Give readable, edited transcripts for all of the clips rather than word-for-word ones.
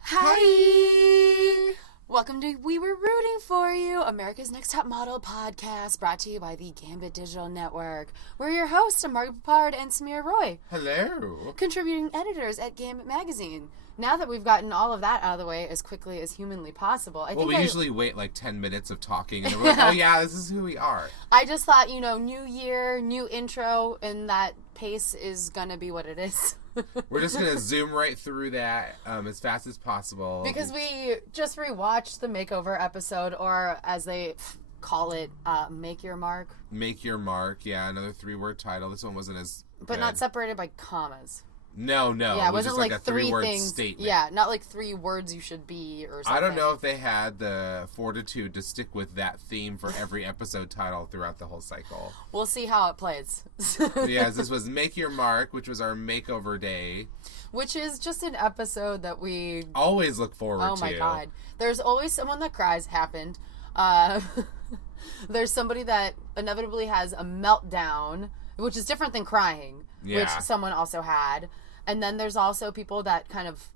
Hi! Welcome to We Were Rooting For You, America's Next Top Model podcast, brought to you by the Gambit Digital Network. We're your hosts, Margaret Poupard and Samir Roy. Hello. Contributing editors at Gambit Magazine. Now that we've gotten all of that out of the way as quickly as humanly possible, we usually wait like 10 minutes of talking, and we're like, oh yeah, this is who we are. I just thought, new year, new intro, and that pace is gonna be what it is. We're just going to zoom right through that as fast as possible. Because we just rewatched the makeover episode, or as they call it, Make Your Mark. Make Your Mark, yeah, another 3-word title. This one wasn't as But good. not separated by commas. No. Yeah, it wasn't just like a 3 3-word things. statement. Yeah, not like 3 words you should be or something. I don't know if they had the fortitude to stick with that theme for every episode title throughout the whole cycle. We'll see how it plays. Yes, this was Make Your Mark, which was our makeover day. Which is just an episode that we always look forward to. Oh my god. There's always someone that cries. Happened. There's somebody that inevitably has a meltdown, which is different than crying, which someone also had. And then there's also people that kind of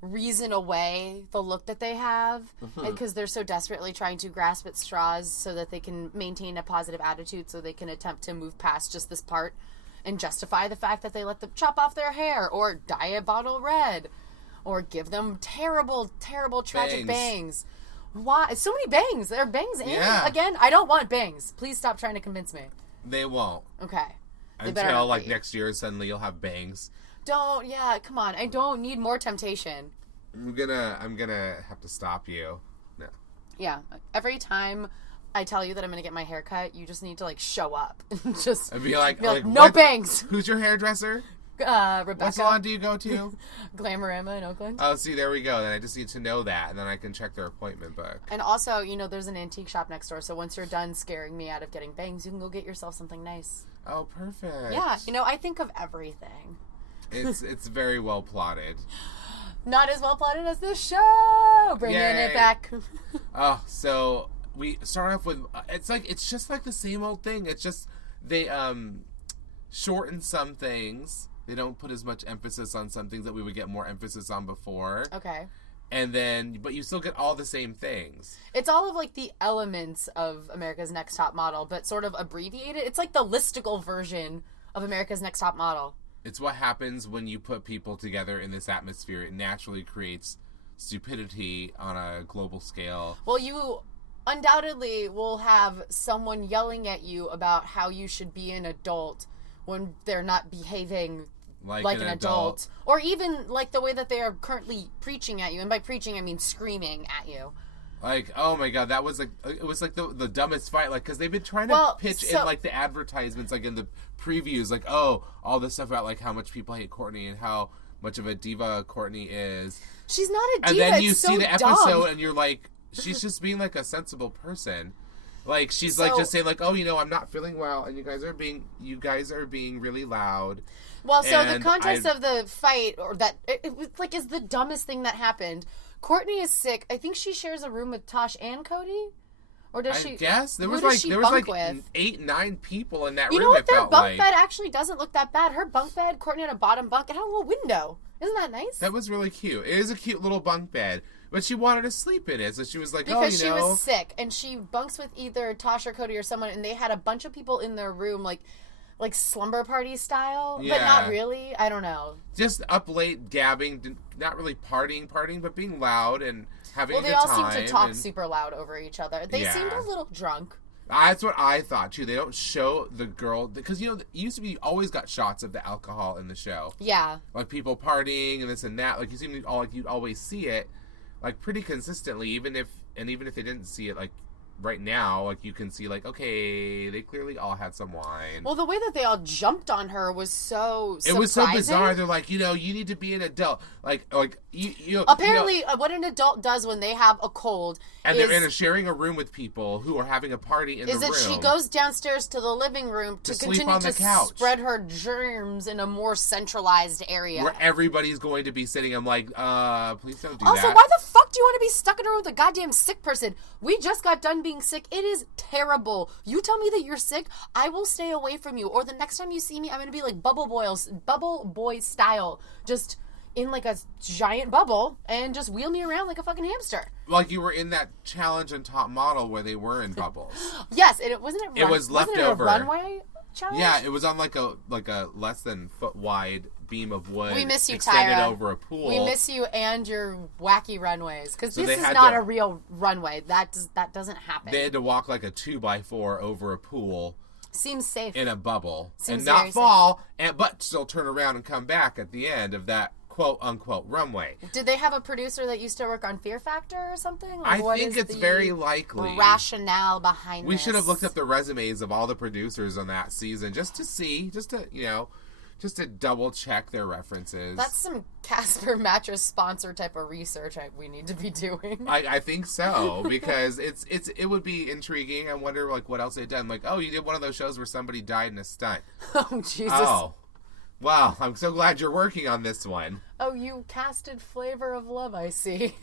reason away the look that they have because they're so desperately trying to grasp at straws so that they can maintain a positive attitude, so they can attempt to move past just this part and justify the fact that they let them chop off their hair or dye a bottle red or give them terrible, terrible, tragic bangs. Why? So many bangs. There are bangs in it. Again, I don't want bangs. Please stop trying to convince me. They won't. Okay. Until like next year, suddenly you'll have bangs. Come on. I don't need more temptation. I'm gonna have to stop you. No. Yeah. Every time I tell you that I'm gonna get my hair cut, you just need to like show up. Just and be like no bangs. Who's your hairdresser? Rebecca. What salon do you go to? Glamorama in Oakland. Oh, see, there we go. Then I just need to know that, and then I can check their appointment book. And also, there's an antique shop next door, so once you're done scaring me out of getting bangs, you can go get yourself something nice. Oh, perfect. Yeah, I think of everything. It's very well plotted. Not as well plotted as this show. Bringing it back. Oh, so we start off with it's just like the same old thing. It's just they shorten some things. They don't put as much emphasis on some things that we would get more emphasis on before. Okay. And then, but you still get all the same things. It's all of like the elements of America's Next Top Model, but sort of abbreviated. It's like the listicle version of America's Next Top Model. It's what happens when you put people together in this atmosphere. It naturally creates stupidity on a global scale. Well, you undoubtedly will have someone yelling at you about how you should be an adult when they're not behaving like an adult. Or even like the way that they are currently preaching at you. And by preaching, I mean screaming at you. Like, oh my god, that was like, it was like the dumbest fight, like, because they've been trying to pitch in, like, the advertisements, like, in the previews, like, oh, all this stuff about, like, how much people hate Courtney and how much of a diva Courtney is. She's not a diva, and then you see so the episode, dumb. And you're like, she's just being, like, a sensible person. Like, she's, like, just saying, like, oh, I'm not feeling well, and you guys are being really loud. Well, so the context of the fight, or that, it like, is the dumbest thing that happened. Courtney is sick. I think she shares a room with Tosh and Cody. Or does she? I guess there was like 8, 9 people in that room. You know what? Their bunk bed actually doesn't look that bad. Her bunk bed, Courtney had a bottom bunk. It had a little window. Isn't that nice? That was really cute. It is a cute little bunk bed, but she wanted to sleep in it, so she was like, because she was sick, and she bunks with either Tosh or Cody or someone, and they had a bunch of people in their room, like slumber party style, but not really. I don't know. Just up late, gabbing, not really partying, but being loud and having a good time. Well, they all seem to talk super loud over each other. They seemed a little drunk. That's what I thought, too. They don't show the girl, because, it used to be you always got shots of the alcohol in the show. Yeah. Like, people partying and this and that. Like, you'd always see it, like, pretty consistently, even if they didn't see it, like, right now, like, you can see, like, okay, they clearly all had some wine. Well, the way that they all jumped on her was so surprising. It was so bizarre. They're like, you need to be an adult. Like Apparently, what an adult does when they have a cold and they're sharing a room with people who are having a party in the room. Is that she goes downstairs to the living room to continue to spread her germs in a more centralized area. Where everybody's going to be sitting. I'm like, please don't do that. Also, why the fuck do you want to be stuck in a room with a goddamn sick person? We just got done being sick. It is terrible. You tell me that you're sick, I will stay away from you. Or the next time you see me, I'm going to be like Bubble Boy style. Just in like a giant bubble and just wheel me around like a fucking hamster. Like you were in that challenge on Top Model where they were in bubbles. Yes, and it wasn't it. It was left over. A runway challenge. Yeah, it was on like a less than foot wide beam of wood. We miss you, extended Tyra. Over a pool. We miss you and your wacky runways because this is not a real runway. That doesn't happen. They had to walk like a 2x4 over a pool. Seems safe in a bubble Seems and not fall, but still turn around and come back at the end of that quote-unquote runway. Did they have a producer that used to work on Fear Factor or something? I think it's very likely. Rationale behind We should have looked up the resumes of all the producers on that season just to double check their references. That's some Casper mattress sponsor type of research we need to be doing. I think so, because it would be intriguing. I wonder like what else they've done. Like, oh, you did one of those shows where somebody died in a stunt. Oh, Jesus. Oh. Wow, I'm so glad you're working on this one. Oh, you casted Flavor of Love, I see.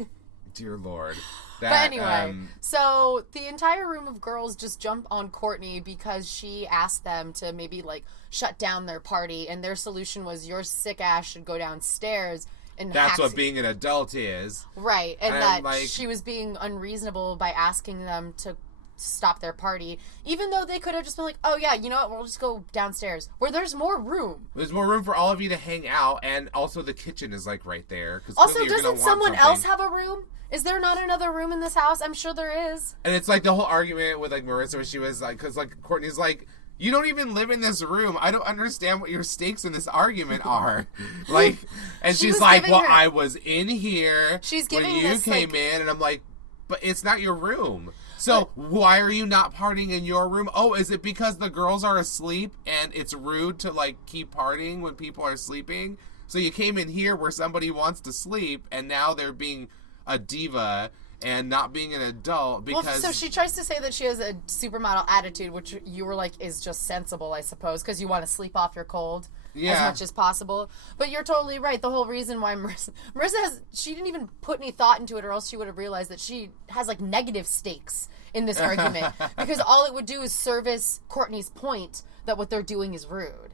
Dear Lord. But anyway, so the entire room of girls just jump on Courtney because she asked them to maybe, like, shut down their party, and their solution was your sick ass should go downstairs and that's what being an adult is. Right, and that she was being unreasonable by asking them to stop their party, even though they could have just been like, oh yeah, you know what, we'll just go downstairs where there's more room. There's more room for all of you to hang out, and also the kitchen is like right there. Also, doesn't someone else have a room? Is there not another room in this house? I'm sure there is. And it's like the whole argument with like Marissa when she was like, because like Courtney's like, you don't even live in this room. I don't understand what your stakes in this argument are. Like, and she's like, well, I was in here when you came in, and I'm like, but it's not your room. So why are you not partying in your room? Oh, is it because the girls are asleep and it's rude to like keep partying when people are sleeping? So you came in here where somebody wants to sleep, and now they're being a diva and not being an adult because... Well, so she tries to say that she has a supermodel attitude, which you were like is just sensible, I suppose, because you want to sleep off your cold. As much as possible. But you're totally right. The whole reason why Marissa she didn't even put any thought into it, or else she would have realized that she has like negative stakes in this argument, because all it would do is service Courtney's point that what they're doing is rude.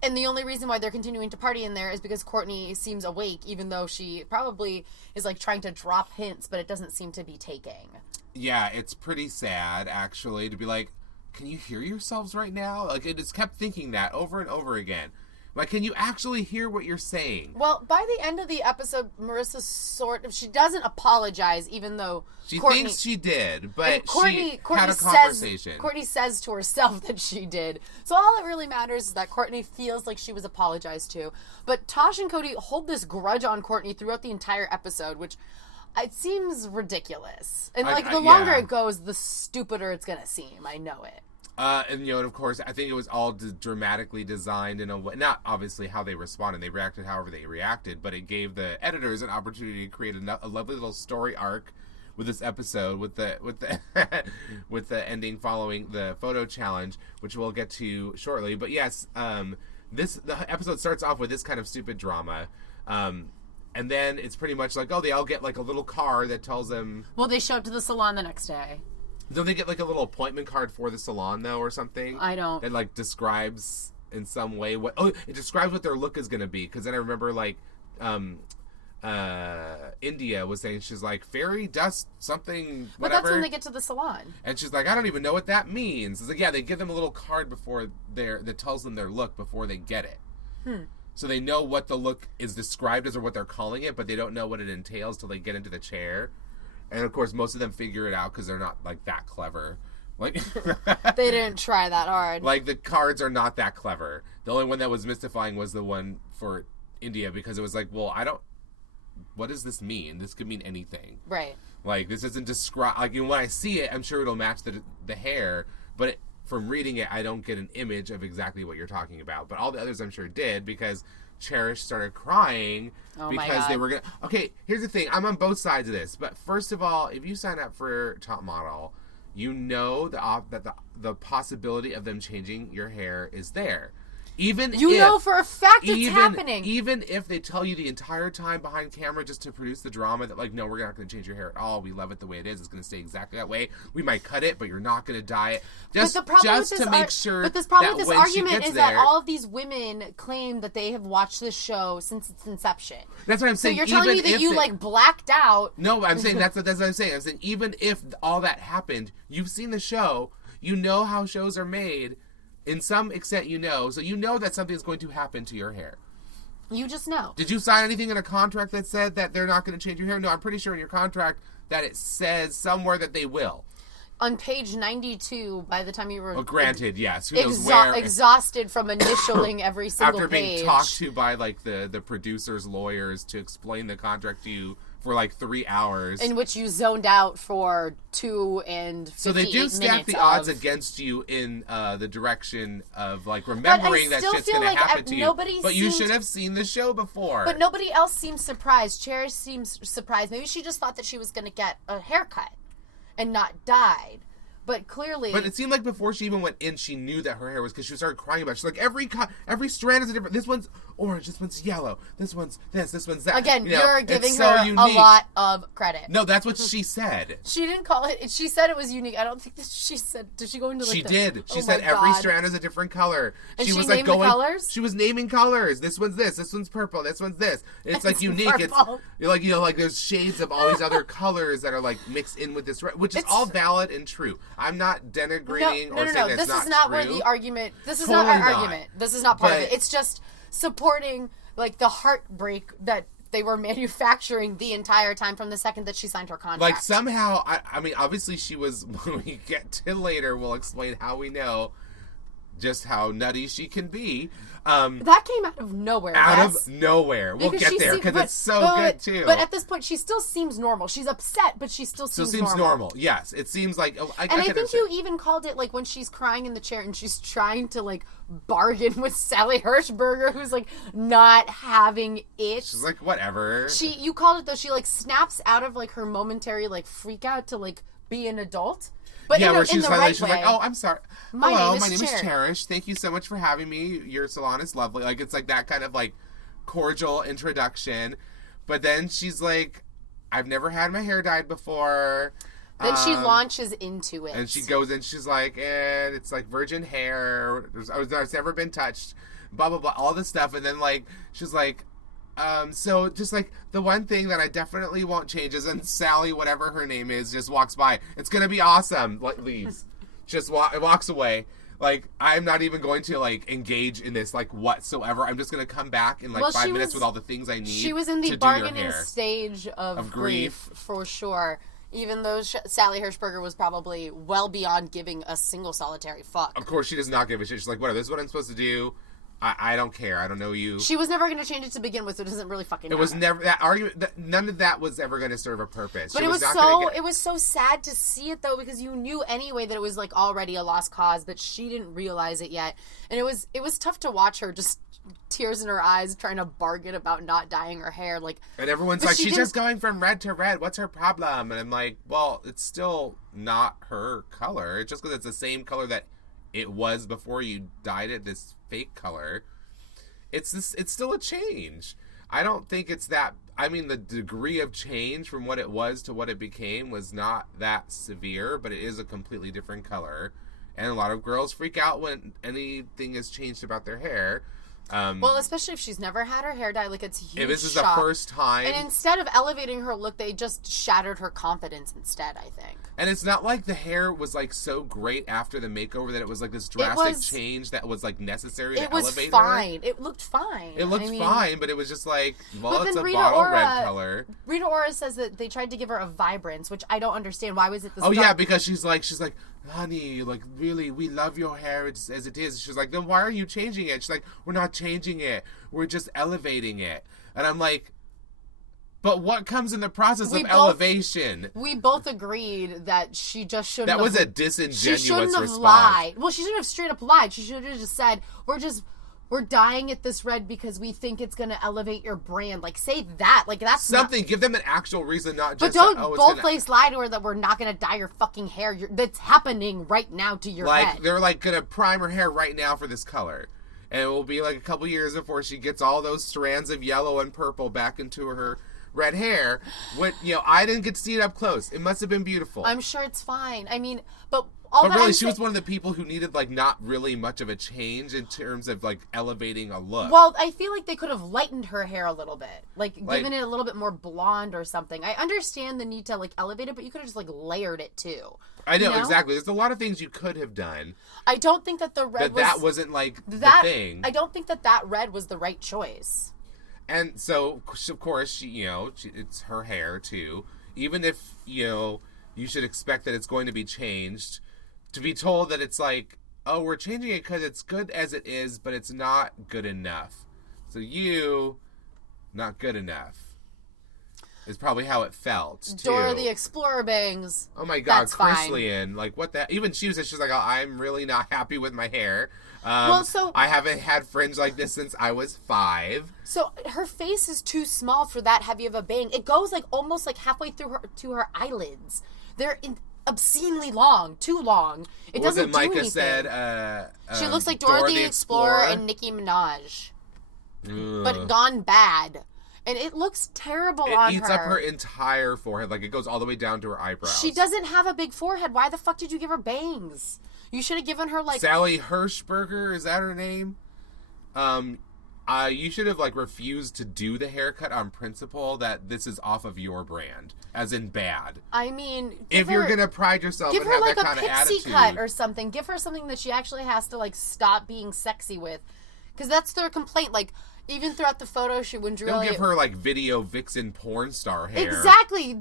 And the only reason why they're continuing to party in there is because Courtney seems awake, even though she probably is like trying to drop hints, but it doesn't seem to be taking. Yeah, it's pretty sad actually to be like, can you hear yourselves right now? Like, it just kept thinking that over and over again. Like, can you actually hear what you're saying? Well, by the end of the episode, Marissa she doesn't apologize, even though she thinks she did, but Courtney had a conversation. Courtney says to herself that she did. So all that really matters is that Courtney feels like she was apologized to. But Tosh and Cody hold this grudge on Courtney throughout the entire episode, which... it seems ridiculous. And, like, the longer it goes, the stupider it's going to seem. I know it. And, you know, and of course, I think it was all dramatically designed in a way. Not, obviously, how they responded. They reacted however they reacted. But it gave the editors an opportunity to create a lovely little story arc with this episode, with the with the ending following the photo challenge, which we'll get to shortly. But, yes, the episode starts off with this kind of stupid drama. And then it's pretty much like, oh, they all get like a little card that tells them... Well, they show up to the salon the next day. Don't they get like a little appointment card for the salon, though, or something? I don't. It like describes in some way what... Oh, it describes what their look is going to be. Because then I remember like India was saying, she's like, fairy dust something, whatever. But that's when they get to the salon. And she's like, I don't even know what that means. It's like, yeah, they give them a little card before that tells them their look before they get it. So they know what the look is described as or what they're calling it, but they don't know what it entails till they get into the chair. And, of course, most of them figure it out because they're not, like, that clever. Like they didn't try that hard. Like, the cards are not that clever. The only one that was mystifying was the one for India because it was like, well, what does this mean? This could mean anything. Right. Like, this isn't described. Like, when I see it, I'm sure it'll match the hair, but from reading it, I don't get an image of exactly what you're talking about. But all the others I'm sure did, because Cherish started crying because they were going to... Okay, here's the thing. I'm on both sides of this. But first of all, if you sign up for Top Model, you know that the possibility of them changing your hair is there. Even you know for a fact it's happening. Even if they tell you the entire time behind camera just to produce the drama that, like, no, we're not going to change your hair at all. We love it the way it is. It's going to stay exactly that way. We might cut it, but you're not going to dye it. Just to make sure. But the problem with this argument is that all of these women claim that they have watched this show since its inception. That's what I'm saying. So you're telling me that you blacked out. No, I'm saying that's what I'm saying. I'm saying even if all that happened, you've seen the show. You know how shows are made. In some extent, so you know that something is going to happen to your hair. You just know. Did you sign anything in a contract that said that they're not going to change your hair? No, I'm pretty sure in your contract that it says somewhere that they will. On page 92, by the time you were... Well, granted, yes. Who knows where... Exhausted from initialing every single page. After being page. talked to by, like, the producer's lawyers to explain the contract to you for, like, 3 hours. In which you zoned out for 2 and 58 So they do stack the odds against you in the direction of, like, remembering that shit's going to happen to you. But you should have seen the show before. But nobody else seems surprised. Cherish seems surprised. Maybe she just thought that she was going to get a haircut and not dyed. But clearly... But it seemed like before she even went in, she knew that her hair was... Because she started crying about it. She's like, every strand is a different... This one's orange. This one's yellow. This one's this. This one's that. Again, you're giving her a lot of credit. No, that's what she said. She didn't call it... She said it was unique. I don't think that she said... Did she go into... She did. She said every strand is a different color. And she was named the colors? She was naming colors. This one's this. This one's purple. This one's this. It's like unique. Purple. It's like, like there's shades of all these other colors that are like mixed in with this, which is all valid and true. I'm not denigrating or saying that's not true. This is not where the argument... This is not our argument. This is not part of it. It's just supporting, like, the heartbreak that they were manufacturing the entire time from the second that she signed her contract. Like, somehow, I mean, obviously she was... When we get to later, we'll explain how we know just how nutty she can be. That came out of nowhere. Of nowhere. We'll get there because it's so good too. But at this point, she still seems normal. She's upset, but she still seems normal. Yes, it seems like. I think you even called it, like, when she's crying in the chair and she's trying to, like, bargain with Sally Hershberger, who's, like, not having it. She's like, whatever. You called it, though. She, like, snaps out of, like, her momentary, like, freak out to, like, be an adult. But yeah, where she's right like, oh, I'm sorry. Hello, my name is Cherish. Thank you so much for having me. Your salon is lovely. Like, it's like that kind of, like, cordial introduction. But then she's like, I've never had my hair dyed before. Then she launches into it. And she goes in, she's like, and it's like virgin hair. It's never been touched. Blah, blah, blah. All this stuff. And then, like, she's like, so just like the one thing that I definitely won't change is, and Sally, whatever her name is, just walks by. It's gonna be awesome. Like, leaves, just walks away. Like, I'm not even going to, like, engage in this, like, whatsoever. I'm just gonna come back in, like, 5 minutes with all the things I need. She was in the bargaining stage of grief for sure. Even though Sally Hershberger was probably well beyond giving a single solitary fuck. Of course, she does not give a shit. She's like, whatever. This is what I'm supposed to do. I don't care. I don't know you. She was never going to change it to begin with, so it doesn't really fucking matter. It was never that argument. None of that was ever going to serve a purpose. But it was so sad to see it though, because you knew anyway that it was, like, already a lost cause, but she didn't realize it yet, and it was tough to watch her, just tears in her eyes, trying to bargain about not dyeing her hair, like. And everyone's like, she's just going from red to red. What's her problem? And I'm like, well, it's still not her color. It's just because it's the same color that it was before you dyed it this fake color. It's still a change. I don't think it's that. I mean, the degree of change from what it was to what it became was not that severe, but it is a completely different color. And a lot of girls freak out when anything has changed about their hair. Well, especially if she's never had her hair dyed, like, it's a huge shock. If this is the first time. And instead of elevating her look, they just shattered her confidence instead, I think. And it's not like the hair was, like, so great after the makeover that it was, like, this drastic change that was, like, necessary to elevate her. It was fine. It looked fine. It looked fine, but it was just like, well, it's a bottle red color. Rita Ora says that they tried to give her a vibrance, which I don't understand. Why was it this dark? Yeah, because she's like, honey, like, really, we love your hair as it is. She's like, then why are you changing it? She's like, we're not changing it. We're just elevating it. And I'm like, But what comes in the process of elevation? We both agreed that she just shouldn't have... That was a disingenuous She shouldn't have response. lied. Well, she shouldn't have straight up lied. She should have just said, we're dyeing it this red because we think it's going to elevate your brand. Like, say that. Like, that's something. Give them an actual reason, not just... But don't bold-faced lie to her that we're not going to dye your fucking hair. That's happening right now to your head. Like, they're, like, going to prime her hair right now for this color. And it will be, like, a couple years before she gets all those strands of yellow and purple back into her red hair. When, I didn't get to see it up close. It must have been beautiful. I'm sure it's fine. I mean, but really, she was one of the people who needed, like, not really much of a change in terms of, like, elevating a look. Well, I feel like they could have lightened her hair a little bit. Like given it a little bit more blonde or something. I understand the need to, like, elevate it, but you could have just, like, layered it, too. I know, exactly. There's a lot of things you could have done. I don't think that the red that wasn't, like, the thing. I don't think that red was the right choice. And so, of course, she, it's her hair, too. Even if, you should expect that it's going to be changed, to be told that it's like, oh, we're changing it because it's good as it is, but it's not good enough. So not good enough. Is probably how it felt, too. Dora the Explorer bangs. Oh, my God, Chrislian. Like, what the... Even she's like, oh, I'm really not happy with my hair. I haven't had fringe like this since I was 5. So her face is too small for that heavy of a bang. It goes like almost like halfway through her eyelids. They're obscenely long, too long. It doesn't do anything. Micah said, she looks like Dora the Explorer and Nicki Minaj, but gone bad. And it looks terrible on her. It eats up her entire forehead. Like, it goes all the way down to her eyebrows. She doesn't have a big forehead. Why the fuck did you give her bangs? You should have given her, like... Sally Hershberger, is that her name? You should have, like, refused to do the haircut on principle that this is off of your brand. As in bad. I mean... If you're going to pride yourself and have that kind of attitude... Give her, like, a pixie cut or something. Give her something that she actually has to, like, stop being sexy with. Because that's their complaint. Like, even throughout the photo shoot when Drew Elliott... Don't give her, like, video vixen porn star hair. Exactly.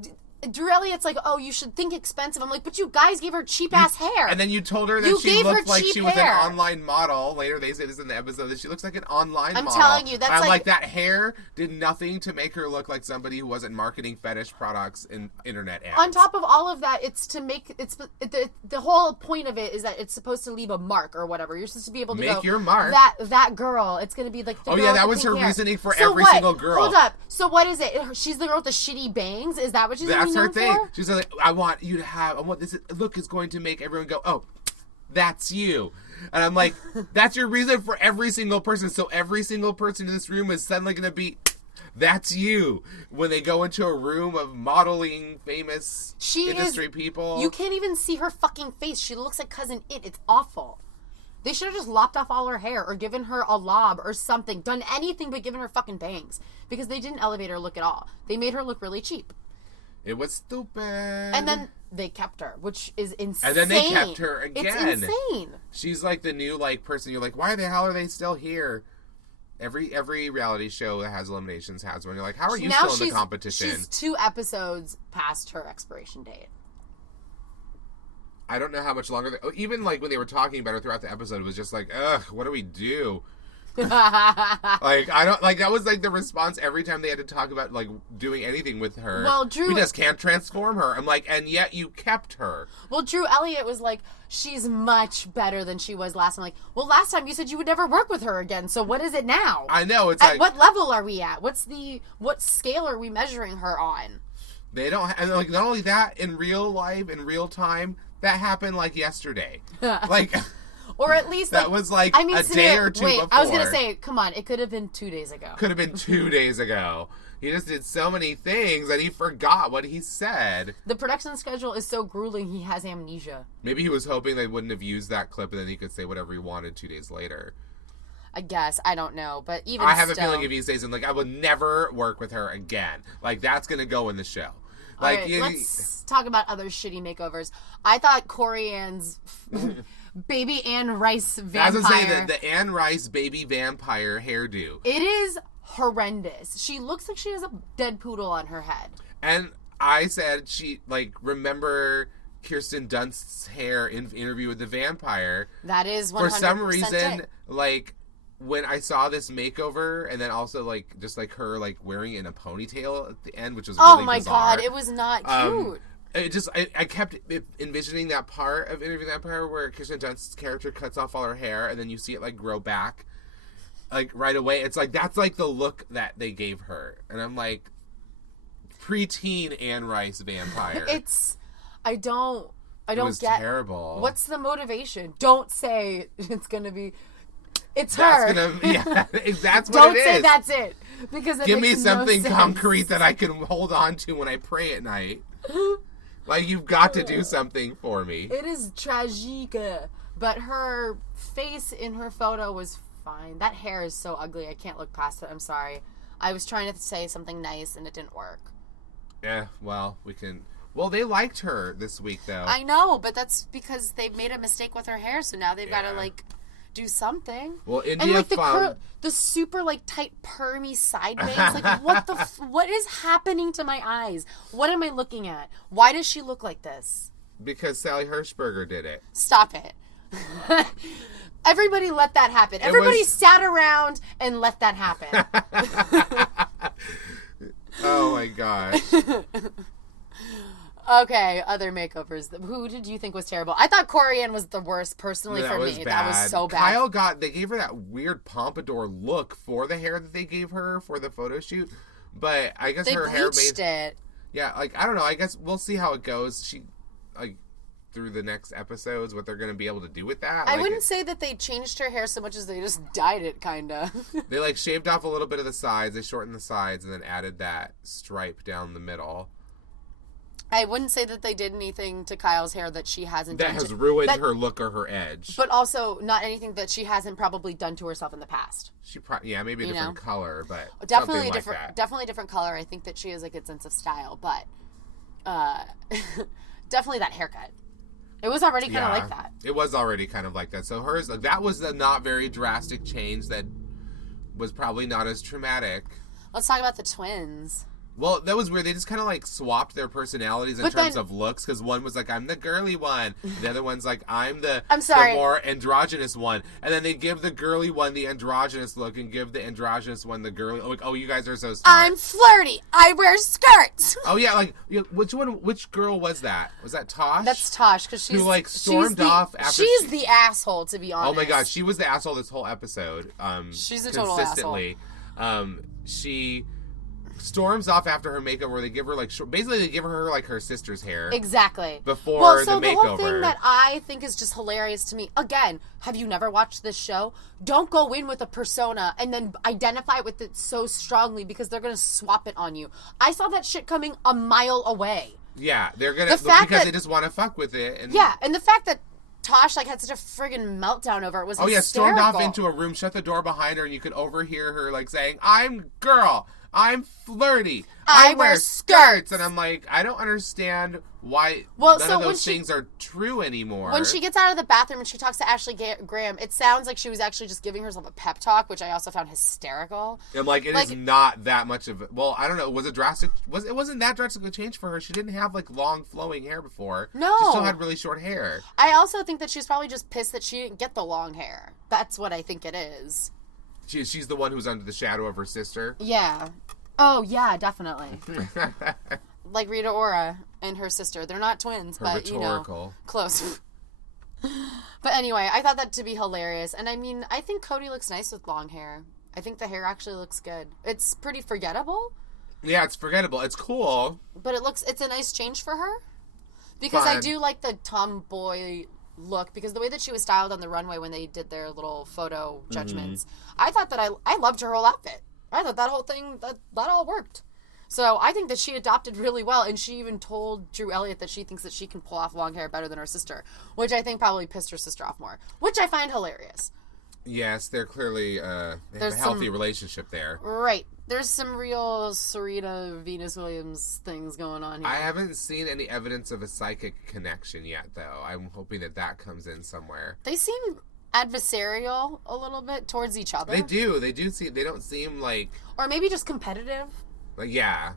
Drew Elliott's like, oh, you should think expensive. I'm like, but you guys gave her cheap-ass hair. And then you told her that she looked like she was an online model. Later, they say this in the episode, that she looks like an online model. I'm telling you, that's like... that hair did nothing to make her look like somebody who wasn't marketing fetish products in internet ads. On top of all of that, it's to make... The whole point of it is that it's supposed to leave a mark or whatever. You're supposed to be able to make your mark. That girl, it's going to be like the girl yeah, that was her reasoning for every single girl. Hold up. So what is it? She's the girl with the shitty bangs? Is that what she's That's her thing. For? She's like, I want this look is going to make everyone go, oh, that's you. And I'm like, that's your reason for every single person. So every single person in this room is suddenly going to be, that's you. When they go into a room of modeling famous industry people. You can't even see her fucking face. She looks like Cousin It. It's awful. They should have just lopped off all her hair or given her a lob or something. Done anything but given her fucking bangs. Because they didn't elevate her look at all. They made her look really cheap. It was stupid. And then they kept her, which is insane. And then they kept her again. It's insane. She's like the new person. You're like, why the hell are they still here? Every reality show that has eliminations has one. You're like, how are you still in the competition? She's 2 episodes past her expiration date. I don't know how much longer. Even like when they were talking about her throughout the episode, it was just like, ugh, what do we do? That was like the response every time they had to talk about like doing anything with her. Well, we just can't transform her. I'm like, and yet you kept her. Well, Drew Elliott was like, she's much better than she was last time. Like, well, last time you said you would never work with her again. So what is it now? I know it's at what level are we at? What scale are we measuring her on? They don't. And like not only that, in real life, in real time, that happened like yesterday. Like. Or at least that was like a day or two before. I was going to say, come on, it could have been 2 days ago. Could have been 2 days ago. He just did so many things that he forgot what he said. The production schedule is so grueling, he has amnesia. Maybe he was hoping they wouldn't have used that clip and then he could say whatever he wanted 2 days later. I guess. I don't know. But even I have a feeling if he says, like, I will never work with her again. Like, that's going to go in the show. Like, all right, let's talk about other shitty makeovers. I thought Corey Ann's... Baby Anne Rice vampire. I was going to say the Anne Rice baby vampire hairdo. It is horrendous. She looks like she has a dead poodle on her head. And I said remember Kirsten Dunst's hair in Interview with the Vampire. That is 100% for some reason, like, when I saw this makeover, and then also, like, just, like, her, like, wearing it in a ponytail at the end, which was really bizarre. God, it was not cute. I kept envisioning that part of Interview the Vampire where Kirsten Dunst's character cuts off all her hair, and then you see it, like, grow back, like, right away. It's like, that's, like, the look that they gave her. And I'm like, preteen Anne Rice vampire. I don't it was get terrible. What's the motivation? Don't say it's gonna be. It's that's her. That's what Don't it is. say that's it. Because give me something no concrete that I can hold on to when I pray at night. Like, you've got to do something for me. It is tragique. But her face in her photo was fine. That hair is so ugly. I can't look past it. I'm sorry. I was trying to say something nice and it didn't work. Yeah, well, we can... Well, they liked her this week, though. I know, but that's because they made a mistake with her hair, so now they've got to, like, do something. Well, India and, like, found... the super, like, tight, permy side bangs. Like, what is happening to my eyes? What am I looking at? Why does she look like this? Because Sally Hershberger did it. Stop it. Everybody let that happen. Everybody sat around and let that happen. Oh, my gosh. Okay, other makeovers. Who did you think was terrible? I thought Corianne was the worst, personally, for me. Bad. That was so bad. They gave her that weird pompadour look for the hair that they gave her for the photo shoot, but I guess her hair made it. Yeah, like, I don't know. I guess we'll see how it goes. Through the next episodes, what they're going to be able to do with that. I wouldn't say that they changed her hair so much as they just dyed it, kind of. They, like, shaved off a little bit of the sides. They shortened the sides and then added that stripe down the middle. I wouldn't say that they did anything to Kyle's hair that she hasn't done. That has ruined her look or her edge. But also not anything that she hasn't probably done to herself in the past. Maybe a different color, but definitely different. Definitely a different color. I think that she has a good sense of style, but definitely that haircut. It was already kind of like that. It was already kind of like that. So hers, like, that was the not very drastic change that was probably not as traumatic. Let's talk about the twins. Well, that was weird. They just kind of, like, swapped their personalities in terms of looks, because one was like, I'm the girly one. The other one's like, I'm the more androgynous one. And then they give the girly one the androgynous look and give the androgynous one the girly... Like, oh, you guys are so smart. I'm flirty. I wear skirts. Oh, yeah, like, which girl was that? Was that Tosh? That's Tosh, because she's... Who, like, stormed off after... She's the asshole, to be honest. Oh, my God, she was the asshole this whole episode. She's a total asshole. She... storms off after her makeover where they give her, like, basically they give her, like, her sister's hair. Exactly. Before the makeover. The whole thing that I think is just hilarious to me, again, have you never watched this show? Don't go in with a persona and then identify with it so strongly because they're going to swap it on you. I saw that shit coming a mile away. Yeah, they're going to, because they just want to fuck with it. And the fact that Tosh, like, had such a friggin' meltdown over it was hysterical. Stormed off into a room, shut the door behind her, and you could overhear her, like, saying, I'm girl. I'm flirty. I wear skirts. And I'm like, I don't understand why none of those things are true anymore. When she gets out of the bathroom and she talks to Ashley Graham, it sounds like she was actually just giving herself a pep talk, which I also found hysterical. And, like, it is not that much of it. Well, I don't know. Was it drastic? It wasn't that drastic a change for her. She didn't have, like, long flowing hair before. No. She still had really short hair. I also think that she's probably just pissed that she didn't get the long hair. That's what I think it is. She's the one who's under the shadow of her sister. Yeah. Oh, yeah, definitely. Like Rita Ora and her sister. They're not twins, but, close. But anyway, I thought that to be hilarious. And, I mean, I think Cody looks nice with long hair. I think the hair actually looks good. It's pretty forgettable. Yeah, it's forgettable. It's cool. But it's a nice change for her. Because I do like the tomboy look, because the way that she was styled on the runway when they did their little photo judgments, I thought that I loved her whole outfit. I thought that whole thing, that all worked. So I think that she adopted really well, and she even told Drew Elliott that she thinks that she can pull off long hair better than her sister, which I think probably pissed her sister off more, which I find hilarious. Yes, they're clearly they have a healthy relationship there. Right. There's some real Serena Venus Williams things going on here. I haven't seen any evidence of a psychic connection yet, though. I'm hoping that comes in somewhere. They seem adversarial a little bit towards each other. They do. They don't seem like... Or maybe just competitive. Like, yeah.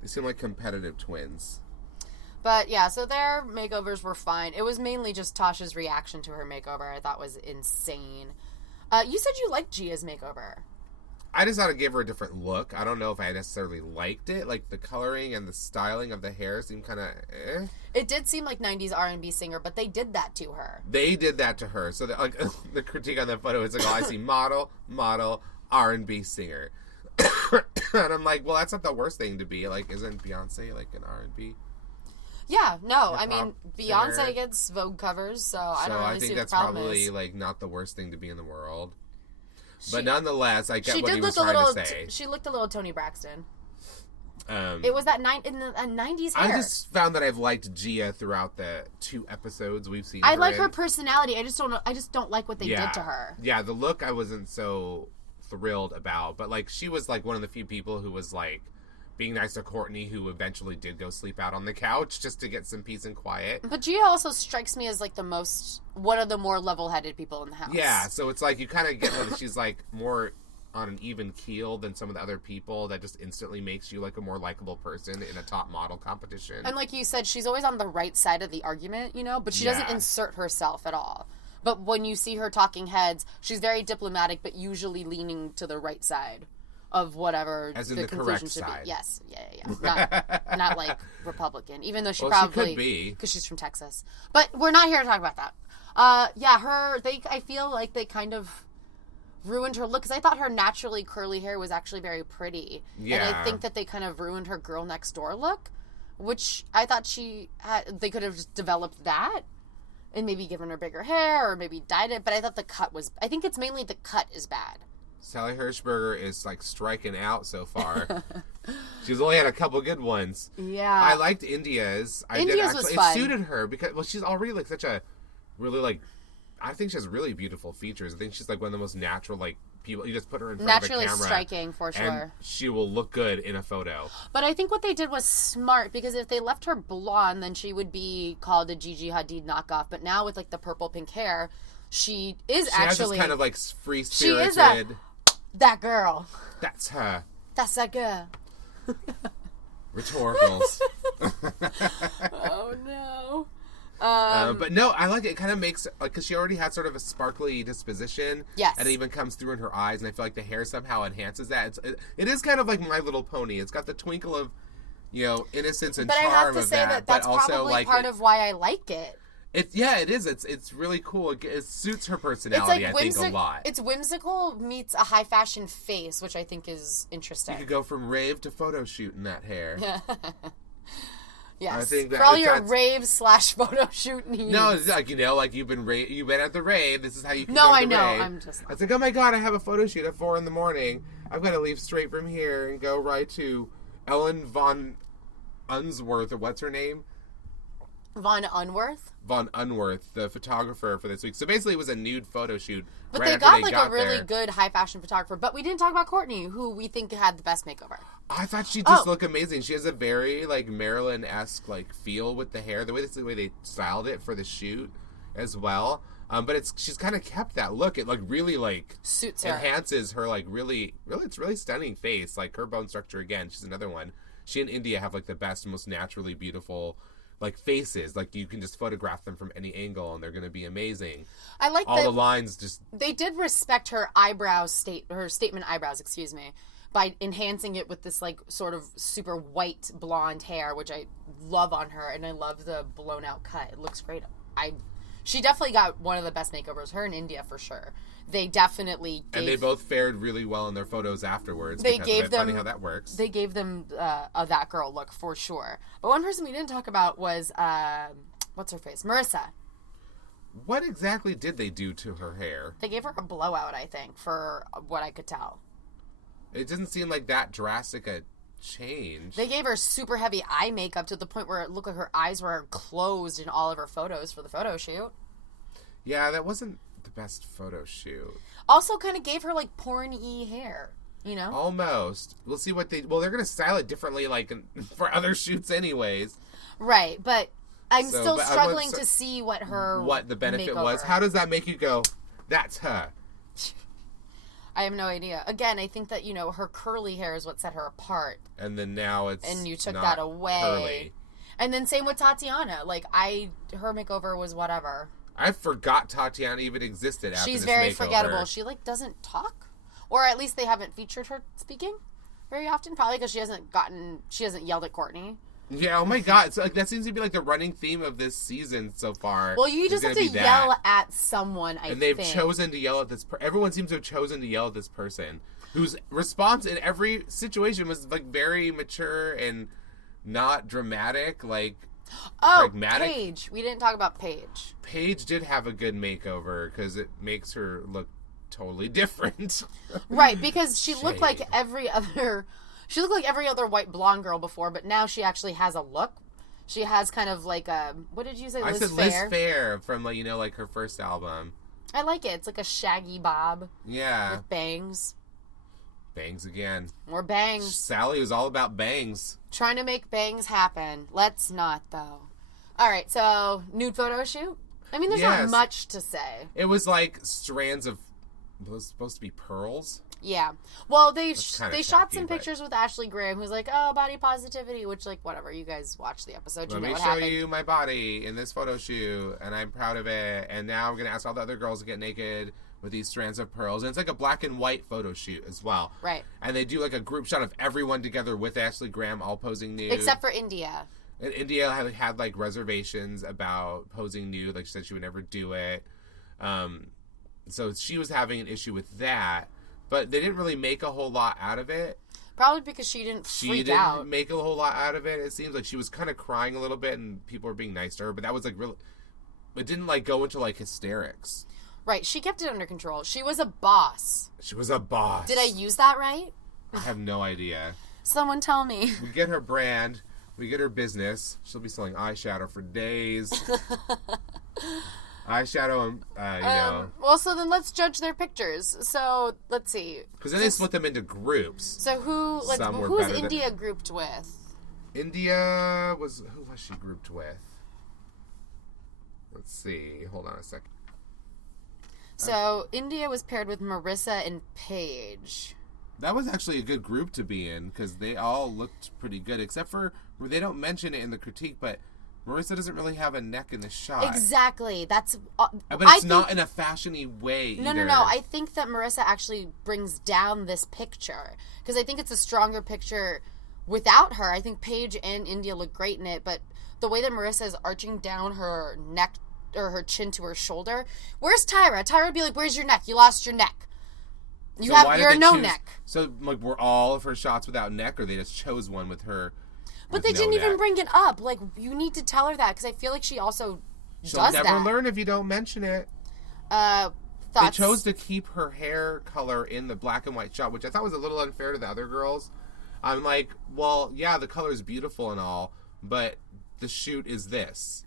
They seem like competitive twins. But, yeah, so their makeovers were fine. It was mainly just Tasha's reaction to her makeover I thought was insane. You said you liked Gia's makeover. I just thought it gave her a different look. I don't know if I necessarily liked it. Like, the coloring and the styling of the hair seemed kind of It did seem like 90s R&B singer, but they did that to her. They did that to her. So, like, the critique on that photo is like, oh, I see model, R&B singer. And I'm like, well, that's not the worst thing to be. Like, isn't Beyonce, like, an R&B? Yeah, no. I mean, Beyonce singer gets Vogue covers, so I don't really see what the problem is. I think that's probably, like, not the worst thing to be in the world. But nonetheless, I get what he was trying to say. She looked a little Toni Braxton. It was that in the 90s hair. I just found that I've liked Gia throughout the 2 episodes we've seen. I like her personality. I just don't like what they did to her. Yeah, the look I wasn't so thrilled about, but like she was like one of the few people who was like being nice to Courtney, who eventually did go sleep out on the couch just to get some peace and quiet. But Gia also strikes me as like one of the more level-headed people in the house. Yeah, so it's like you kind of get that she's like more on an even keel than some of the other people. That just instantly makes you like a more likable person in a top model competition. And like you said, she's always on the right side of the argument, you know, but she doesn't insert herself at all. But when you see her talking heads, she's very diplomatic, but usually leaning to the right side of whatever the conclusion should side. Be. Yes, yeah. Not like Republican, even though she probably she could be because she's from Texas. But we're not here to talk about that. I feel like they kind of ruined her look because I thought her naturally curly hair was actually very pretty. Yeah. And I think that they kind of ruined her girl next door look, which I thought they could have just developed that and maybe given her bigger hair or maybe dyed it. But I thought I think it's mainly the cut is bad. Sally Hershberger is like striking out so far. She's only had a couple good ones. Yeah. I liked India's. Was fun. It suited her because she's already like such a really like I think she has really beautiful features. I think she's like one of the most natural like people. You just put her in front of a camera. Naturally striking for sure. And she will look good in a photo. But I think what they did was smart because if they left her blonde, then she would be called a Gigi Hadid knockoff. But now with like the purple pink hair, she has this kind of like free spirited. She is that girl. That's her. That's that girl. Rhetoricals. Oh no. But no, I like it. It kind of makes like because she already had sort of a sparkly disposition. Yes. And it even comes through in her eyes, and I feel like the hair somehow enhances that. It is kind of like My Little Pony. It's got the twinkle of, innocence and charm of that. But I have to say that's probably part of why I like it. It is. It's really cool. It suits her personality, I think, a lot. It's whimsical meets a high fashion face, which I think is interesting. You could go from rave to photo shoot in that hair. Yes. I think for all your rave / photo shoot needs. No, it's like you've been at the rave. This is how you can go to the the rave. I'm just. I was like, oh my god, I have a photo shoot at 4 a.m. I'm gonna leave straight from here and go right to Ellen von Unsworth, or what's her name? Von Unworth, the photographer for this week. So basically, it was a nude photo shoot. But they got a really good high fashion photographer. But we didn't talk about Courtney, who we think had the best makeover. I thought she just looked amazing. She has a very like Marilyn-esque like feel with the hair. The way they styled it for the shoot as well. But she's kind of kept that look. It like really like suits her, enhances her like really it's really stunning face. Like her bone structure again. She's another one. She and India have like the best, most naturally beautiful like faces. Like you can just photograph them from any angle and they're going to be amazing. I like all the lines. Just they did respect her statement eyebrows, excuse me, by enhancing it with this like sort of super white blonde hair, which I love on her, and I love the blown out cut. It looks great. She definitely got one of the best makeovers. Her in India for sure. They definitely gave, and they both fared really well in their photos afterwards. Funny how that works. They gave them a that girl look for sure. But one person we didn't talk about was what's her face, Marissa. What exactly did they do to her hair? They gave her a blowout, I think, for what I could tell. It doesn't seem like that drastic a change. They gave her super heavy eye makeup to the point where it looked like her eyes were closed in all of her photos for the photo shoot. Yeah, that wasn't the best photo shoot. Also kind of gave her like porn-y hair, Almost. We'll see what they're going to style it differently like for other shoots anyways. Right, but I'm still struggling to see what the benefit was. How does that make you go, that's her? I have no idea. Again, I think that, her curly hair is what set her apart. And then now it's and you took that away. Curly. And then same with Tatiana. Like, her makeover was whatever. I forgot Tatiana even existed after She's this very makeover. forgettable. She, like, doesn't talk. Or at least they haven't featured her speaking very often. Probably because she hasn't yelled at Courtney. Yeah, oh my God. So, like, that seems to be, like, the running theme of this season so far. Well, you just have to yell at someone, I think. And they've chosen to yell at this everyone seems to have chosen to yell at this person whose response in every situation was, like, very mature and not dramatic, like, pragmatic. Paige. We didn't talk about Paige. Paige did have a good makeover because it makes her look totally different. Right, because she looked like every other white blonde girl before, but now she actually has a look. She has kind of like a, what did you say, Liz Phair? I said Liz Phair from, like, you know, like her first album. I like it. It's like a shaggy bob. Yeah. With bangs. Bangs again. More bangs. Sally was all about bangs. Trying to make bangs happen. Let's not, though. All right, so nude photo shoot? I mean, there's not much to say. It was like strands of, it was supposed to be pearls. Yeah. Well, they shot some pictures with Ashley Graham, who's like, oh, body positivity, which, like, whatever. You guys watch the episode. Let me show you my body in this photo shoot, and I'm proud of it. And now I'm going to ask all the other girls to get naked with these strands of pearls. And it's like a black and white photo shoot as well. Right. And they do, like, a group shot of everyone together with Ashley Graham all posing nude. Except for India. And India had like, reservations about posing nude. Like, she said she would never do it. So she was having an issue with that. But they didn't really make a whole lot out of it. Probably because she didn't freak out. She didn't make a whole lot out of it. It seems like she was kind of crying a little bit and people were being nice to her. But that was, like, really... It didn't, like, go into, like, hysterics. Right. She kept it under control. She was a boss. She was a boss. Did I use that right? I have no idea. Someone tell me. We get her brand. We get her business. She'll be selling eyeshadow for days. Eyeshadow, you know. Well, so then let's judge their pictures. So, let's see. Because then they split them into groups. So who's India grouped with? India who was she grouped with? Let's see. Hold on a second. So, India was paired with Marissa and Paige. That was actually a good group to be in, because they all looked pretty good, except for, they don't mention it in the critique, but Marissa doesn't really have a neck in the shot. Exactly. But it's not in a fashion-y way either. No. I think that Marissa actually brings down this picture. Because I think it's a stronger picture without her. I think Paige and India look great in it. But the way that Marissa is arching down her neck, or her chin to her shoulder. Where's Tyra? Tyra would be like, where's your neck? You lost your neck. You're no neck. So, like, were all of her shots without neck, or they just chose one with her? But they didn't even bring it up. Like, you need to tell her that, because I feel like she also does that. She'll never learn if you don't mention it. They chose to keep her hair color in the black and white shot, which I thought was a little unfair to the other girls. I'm like, well, yeah, the color's beautiful and all, but the shoot is this.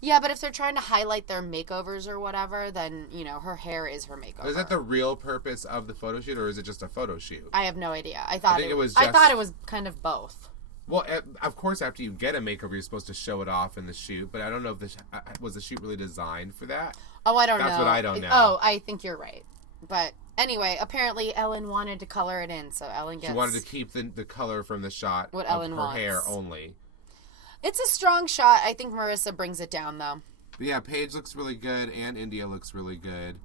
Yeah, but if they're trying to highlight their makeovers or whatever, then, you know, her hair is her makeover. Is that the real purpose of the photo shoot, or is it just a photo shoot? I have no idea. I thought it was kind of both. Well, of course, after you get a makeover, you're supposed to show it off in the shoot, but I don't know if was the shoot really designed for that? Oh, I don't know. That's what I don't know. Oh, I think you're right. But anyway, apparently Ellen wanted to color it in, so Ellen gets... She wanted to keep the color from the shot what of Ellen her wants. hair only. It's a strong shot. I think Marissa brings it down, though. But yeah, Paige looks really good, and India looks really good.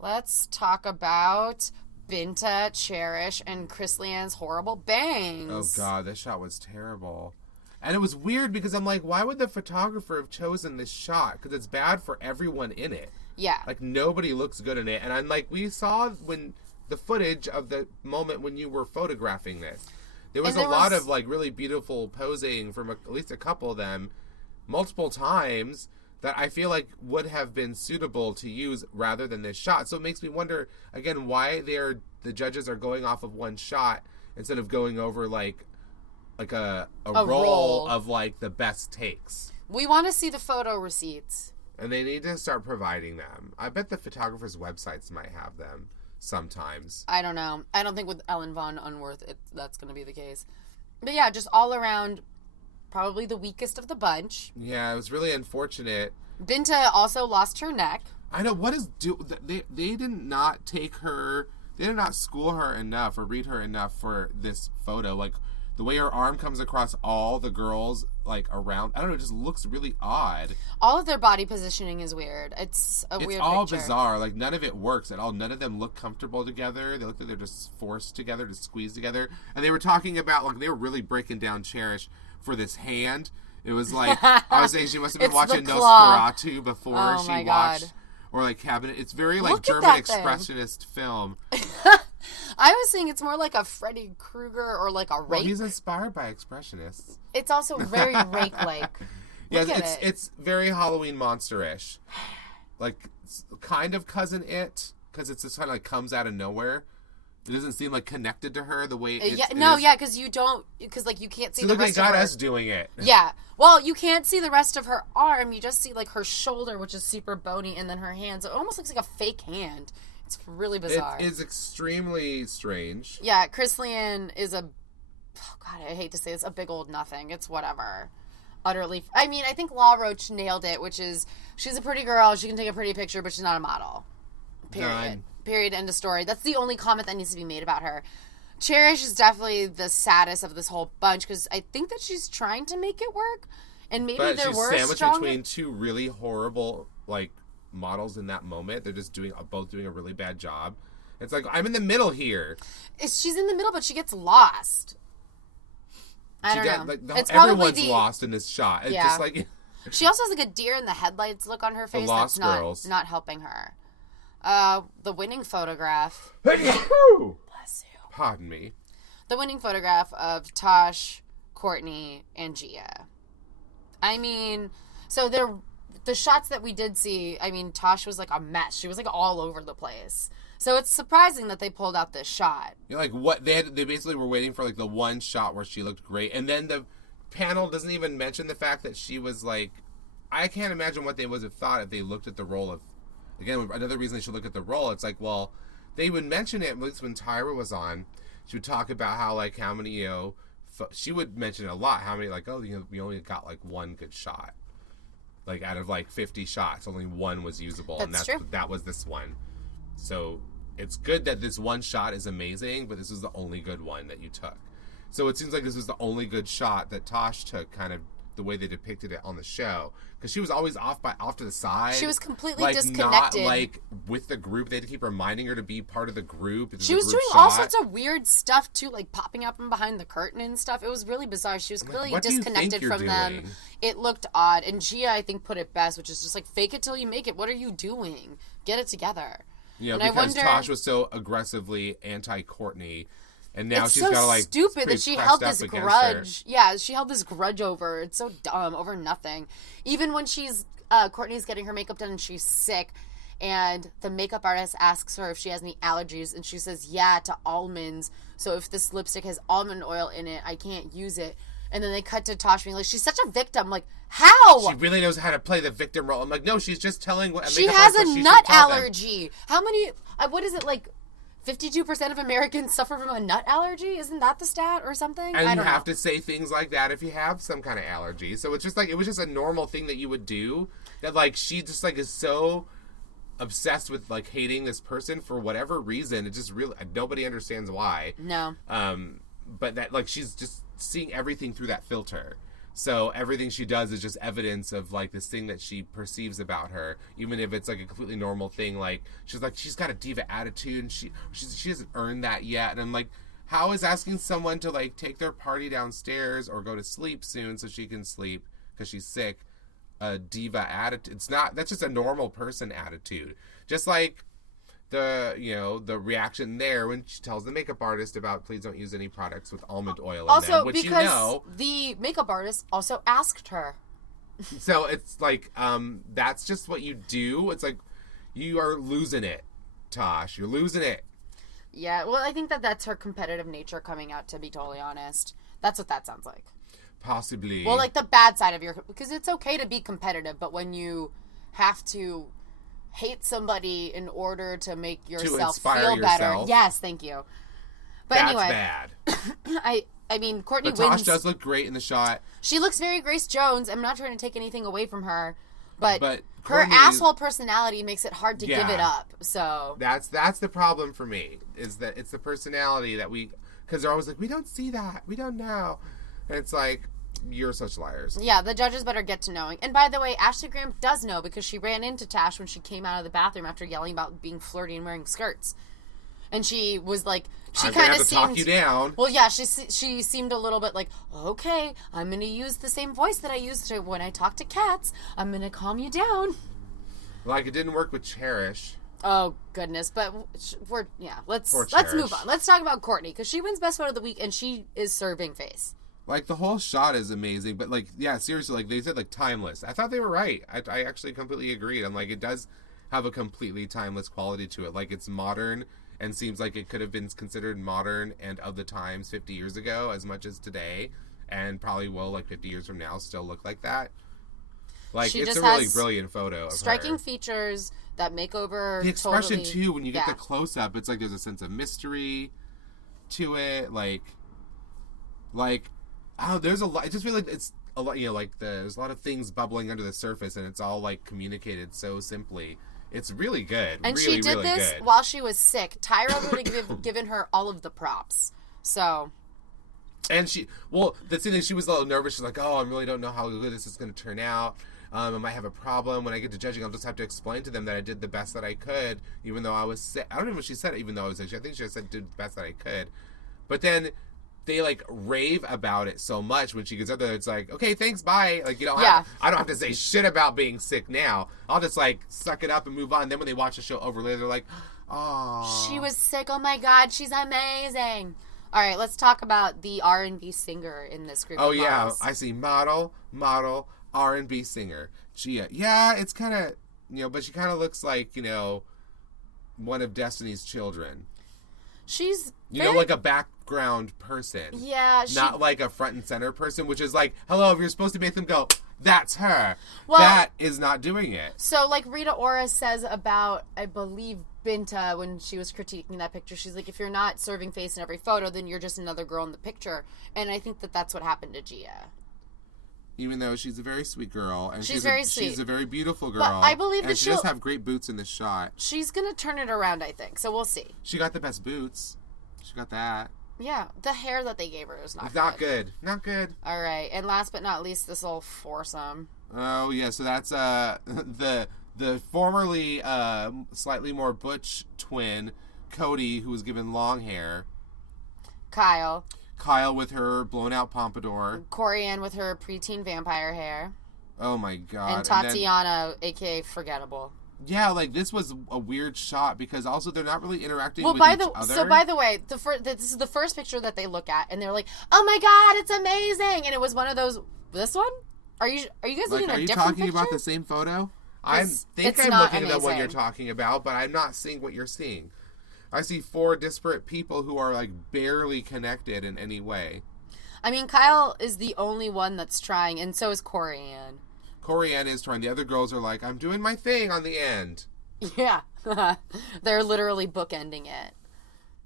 Let's talk about Binta, Cherish, and Chris Leanne's horrible bangs. Oh, God, this shot was terrible. And it was weird because I'm like, why would the photographer have chosen this shot? Because it's bad for everyone in it. Yeah. Like, nobody looks good in it. And I'm like, we saw the footage of the moment when you were photographing this. There was a lot of, like, really beautiful posing from at least a couple of them multiple times that I feel like would have been suitable to use rather than this shot. So it makes me wonder, again, why the judges are going off of one shot instead of going over, like a roll of, like, the best takes. We want to see the photo receipts. And they need to start providing them. I bet the photographers' websites might have them sometimes. I don't know. I don't think with Ellen Von Unworth that's going to be the case. But yeah, just all around, probably the weakest of the bunch. Yeah, it was really unfortunate. Binta also lost her neck. I know. They did not take her... They did not school her enough or read her enough for this photo. Like, the way her arm comes across all the girls, like around. I don't know. It just looks really odd. All of their body positioning is weird. It's a weird. It's all bizarre. Like none of it works at all. None of them look comfortable together. They look like they're just forced together to squeeze together. And they were talking about like they were really breaking down Cherish for this hand. It was like I was saying she must have been watching Nosferatu before she watched. Or like Cabinet. It's very like German expressionist film. I was saying it's more like a Freddy Krueger or like a rake. Well, he's inspired by expressionists. It's also very rake-like. Yeah, it's very Halloween monster-ish. Like, kind of Cousin It, because it's just kind of like comes out of nowhere. It doesn't seem like connected to her the way it is. Because you like you can't see the rest of her. They got us doing it. Yeah. Well, you can't see the rest of her arm. You just see like her shoulder, which is super bony, and then her hand. So it almost looks like a fake hand. It's really bizarre. It is extremely strange. Yeah, Chris Lian is I hate to say it's a big old nothing. It's whatever. Utterly. I mean, I think Law Roach nailed it, which is she's a pretty girl. She can take a pretty picture, but she's not a model. Period. Done. Period. End of story. That's the only comment that needs to be made about her. Cherish is definitely the saddest of this whole bunch because I think that she's trying to make it work, and maybe there were sandwiched between two really horrible like models in that moment. They're just both doing a really bad job. It's like I'm in the middle here. She's in the middle, but she gets lost. I don't know. Everyone's lost in this shot. It's just like she also has like a deer in the headlights look on her face. The Lost Girls. Not helping her. The winning photograph. Bless you. Pardon me. The winning photograph of Tosh, Courtney, and Gia. I mean, so the shots that we did see, I mean, Tosh was like a mess. She was like all over the place. So it's surprising that they pulled out this shot. Like what they basically were waiting for like the one shot where she looked great, and then the panel doesn't even mention the fact that she was like. I can't imagine what they would have thought if they looked at the role of. Again, another reason they should look at the role. It's like, well, they would mention it at least when Tyra was on. She would talk about how many she would mention it a lot. How many we only got like one good shot. Like out of like 50 shots, only one was usable, That's true. That was this one. So it's good that this one shot is amazing, but this is the only good one that you took. So it seems like this was the only good shot that Tosh took, kind of the way they depicted it on the show, because she was always off to the side. She was completely disconnected. Not like with the group. They had to keep reminding her to be part of the group. She was doing all sorts of weird stuff too, like popping up from behind the curtain and stuff. It was really bizarre. She was clearly disconnected from them. It looked odd. And Gia, I think, put it best, which is just like, fake it till you make it. What are you doing? Get it together. Yeah, and because Tosh was so aggressively anti-Courtney. And now she's got to like stupid that she held this grudge. Yeah, she held this grudge over. It's so dumb, over nothing. Even when Courtney's getting her makeup done and she's sick, and the makeup artist asks her if she has any allergies, and she says to almonds. So if this lipstick has almond oil in it, I can't use it. And then they cut to Tosh being like, she's such a victim. Like, how? She really knows how to play the victim role. I'm like, no, she's just telling what. She has a nut allergy. How many? What is it like? 52% of Americans suffer from a nut allergy? Isn't that the stat or something? And you have to say things like that if you have some kind of allergy. So it's just like, it was just a normal thing that you would do. That like, she just like is so obsessed with like hating this person for whatever reason. It just really, nobody understands why. No. But that like, she's just seeing everything through that filter. So everything she does is just evidence of like this thing that she perceives about her, even if it's like a completely normal thing. Like she's got a diva attitude, and she hasn't earned that yet. And I'm like, how is asking someone to like take their party downstairs or go to sleep soon so she can sleep because she's sick a diva attitude? It's not. That's just a normal person attitude. Just like the reaction there when she tells the makeup artist about please don't use any products with almond oil in them, which because the makeup artist also asked her. So it's like that's just what you do. It's like you are losing it, Tosh. You're losing it. Yeah, well, I think that's her competitive nature coming out, to be totally honest. That's what that sounds like. Possibly. Well, like the bad side of because it's okay to be competitive, but when you have to hate somebody in order to make yourself feel better. Yes, thank you. But that's anyway, bad. I mean, Courtney wins. Tosh does look great in the shot. She looks very Grace Jones. I'm not trying to take anything away from her, but her asshole personality makes it hard to give it up. So that's the problem for me, is that it's the personality that because they're always like, we don't see that, we don't know, and it's like, you're such liars. Yeah, the judges better get to knowing. And by the way, Ashley Graham does know because she ran into Tash when she came out of the bathroom after yelling about being flirty and wearing skirts. And she was like, she kind of seemed... talk you down. Well, yeah, she seemed a little bit like, okay, I'm going to use the same voice that I used to when I talk to cats. I'm going to calm you down. Like, it didn't work with Cherish. Oh, goodness. But, let's move on. Let's talk about Courtney, because she wins Best Photo of the Week, and she is serving face. Like, the whole shot is amazing, but, like, yeah, seriously, like, they said, like, timeless. I thought they were right. I actually completely agreed. I'm like, it does have a completely timeless quality to it. Like, it's modern and seems like it could have been considered modern and of the times 50 years ago as much as today, and probably will, like, 50 years from now still look like that. Like, it's a really brilliant photo of striking her. Features that makeover. The expression, too, when you get the close-up, it's like there's a sense of mystery to it. Like, oh, there's a lot. I just feel like it's a lot, like there's a lot of things bubbling under the surface, and it's all, like, communicated so simply. It's really good. And really, she did really this good. while she was sick. Tyra would have given her all of the props. So. And the thing is, she was a little nervous. She's like, oh, I really don't know how good this is going to turn out. I might have a problem. When I get to judging, I'll just have to explain to them that I did the best that I could, even though I was sick. I don't know if she said it, even though I was sick. I think she said did the best that I could. But then they, like, rave about it so much when she gets up there. It's like, okay, thanks, bye. Like, I don't have to say shit about being sick now. I'll just, like, suck it up and move on. And then when they watch the show over later, they're like, oh. She was sick. Oh, my God. She's amazing. All right, let's talk about the R&B singer in this group. Oh, yeah. I see model, R&B singer. Gia. Yeah, it's kind of, but she kind of looks like, one of Destiny's Children. She's like a background person. Yeah. Not like a front and center person, which is like, hello, if you're supposed to make them go, that's her. Well, that is not doing it. So, like Rita Ora says about, I believe, Binta, when she was critiquing that picture, she's like, if you're not serving face in every photo, then you're just another girl in the picture. And I think that that's what happened to Gia. Even though she's a very sweet girl. And she's very sweet. She's a very beautiful girl. But I believe that she does have great boots in this shot. She's going to turn it around, I think. So we'll see. She got the best boots. She got that. Yeah. The hair that they gave her is not good. Not good. All right. And last but not least, this little foursome. Oh, yeah. So that's the formerly slightly more butch twin, Cody, who was given long hair. Kyle with her blown-out pompadour. Corianne with her preteen vampire hair. Oh, my God. And Tatiana, a.k.a. Forgettable. Yeah, like, this was a weird shot because also they're not really interacting with each other. So, by the way, this is the first picture that they look at, and they're like, oh, my God, it's amazing! And it was one of those... This one? Are you guys looking at a different picture? Are you talking about the same photo? I think I'm looking at what you're talking about, but I'm not seeing what you're seeing. I see four disparate people who are, like, barely connected in any way. I mean, Kyle is the only one that's trying, and so is Corianne. Corianne is trying. The other girls are like, I'm doing my thing on the end. Yeah. They're literally bookending it.